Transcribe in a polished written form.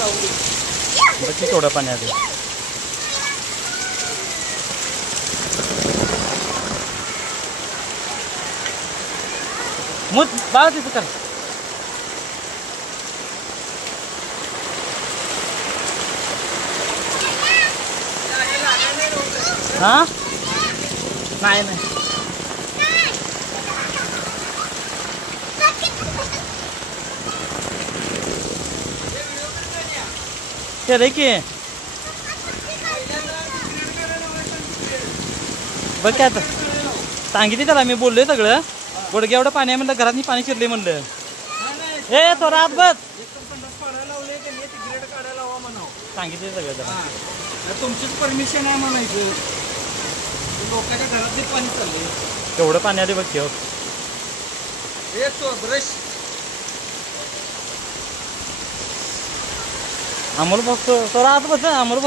बघ केवढं पाणी आलं. मूत बाळा तिथं कर. हा नाही नाही केलंय की बघ काय आता सांगितली त्याला मी बोललोय सगळं. गुडघ्या एवढं पाणी आहे म्हणलं घरात पाणी शिरले म्हणलं. ए तो रात बघ सांगितले सगळं त्याला. तुमचीच परमिशन आहे म्हणायचं. लोकांच्या घरात पाणी चाललंय. केवढं पाणी आले बघ की. तो ब्रश अमोल बघतो तो रात बघ अमोल.